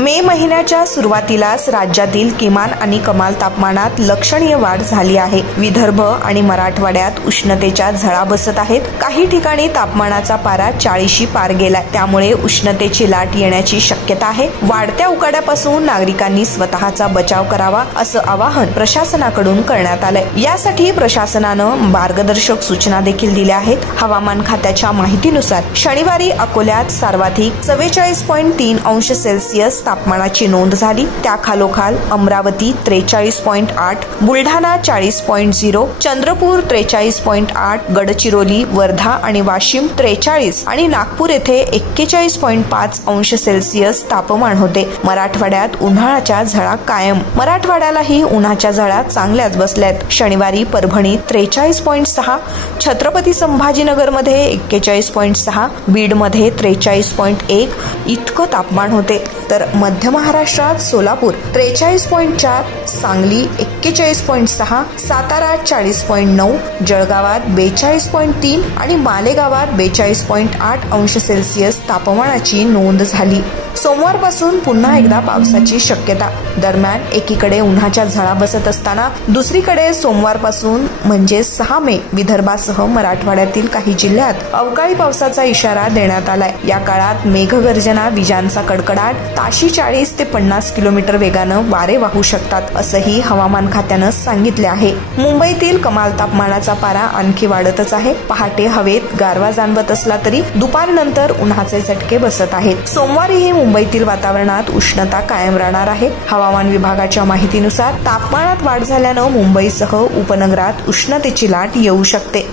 मे महिन्याच्या सुरुवातीलाच राज्यातील किमान आणि कमाल तापमानात लक्षणीय वाढ झाली आहे। विदर्भ आणि मराठवाड्यात उष्णतेच्या झळा बसत आहेत। काही ठिकाणी तापमानाचा पारा 40शी पार गेलाय। त्यामुळे उष्णतेची लाट येण्याची शक्यता आहे। वाढत्या उकाड्यापासून नागरिकांनी स्वतःचा बचाव करावा असं आवाहन प्रशासनाकडून करण्यात आलंय। यासाठी प्रशासनानं मार्गदर्शक सूचना देखील दिल्या आहेत। हवामान खात्याच्या माहितीनुसार शनिवारी अकोल्यात सर्वाधिक 44.3 अंश सेल्सिअस तापमानाची नोंद झाली। त्याखालोखाल अमरावती 43.8, बुलढाणा 40.0, चंद्रपूर 43.8, गडचिरोली, वर्धा आणि वाशिम 43 आणि नागपूर येथे 41.5 अंश सेल्सिअस तापमान होते। मराठवाड्यात उन्हाळ्याच्या झळा कायम। मराठवाड्यालाही उन्हाच्या झळा चांगल्याच बसल्यात। शनिवारी परभणीत 43.6, छत्रपती संभाजीनगरमध्ये 41.6, बीडमध्ये 43.1 इतकं तापमान होते। तर मध्य महाराष्ट्रात सोलापूर 43.4, सांगली 41.6, सातारा 40.9, जळगावात 42.3 आणि मालेगावात 42.8 अंश सेल्सिअस तापमानाची नोंद झाली। सोमवारपासून पुन्हा एकदा पावसाची शक्यता। दरम्यान एकीकडे उन्हाच्या झळा बसत असताना दुसरीकडे सोमवारपासून म्हणजे 6 मे विदर्भासह मराठवाड्यातील काही जिल्ह्यात अवकाळी पावसाचा इशारा देण्यात आलाय। या काळात मेघगर्जना, विजांचा कडकडाट, ताशी 40 ते 50 किलोमीटर वेगानं वारे वाहू शकतात असंही हवामान खात्यानं सांगितले आहे। मुंबईतील कमाल तापमानाचा पारा आणखी वाढतच आहे। पहाटे हवेत गारवा जाणवत असला तरी दुपारनंतर उन्हाचे झटके बसत आहेत। सोमवारीही मुंबईतील वातावरणात उष्णता कायम राहणार आहे। हवामान विभागाच्या माहितीनुसार तापमानात वाढ झाल्यानं मुंबईसह उपनगरात उष्णतेची लाट येऊ शकते।